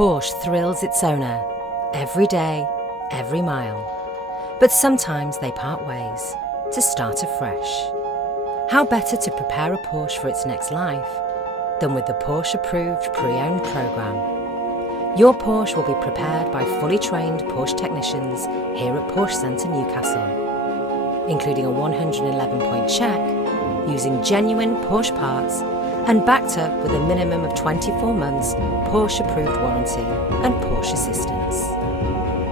Porsche thrills its owner every day, every mile. But sometimes they part ways to start afresh. How better to prepare a Porsche for its next life than with the Porsche-approved pre-owned programme? Your Porsche will be prepared by fully trained Porsche technicians here at Porsche Centre Newcastle, including a 111-point check, using genuine Porsche parts and backed up with a minimum of 24 months Porsche-approved warranty and Porsche assistance.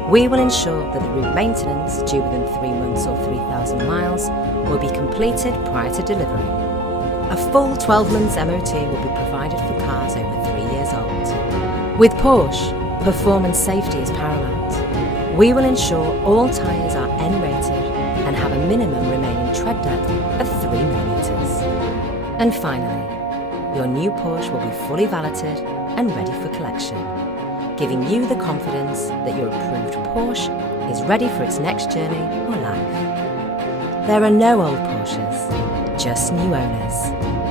We will ensure that the route maintenance due within 3 months or 3,000 miles will be completed prior to delivery. A full 12 months MOT will be provided for cars over 3 years old. With Porsche, performance safety is paramount. We will ensure all tyres are N-rated and have a minimum remaining tread depth of 3mm. And finally, your new Porsche will be fully valeted and ready for collection, giving you the confidence that your approved Porsche is ready for its next journey or life. There are no old Porsches, just new owners.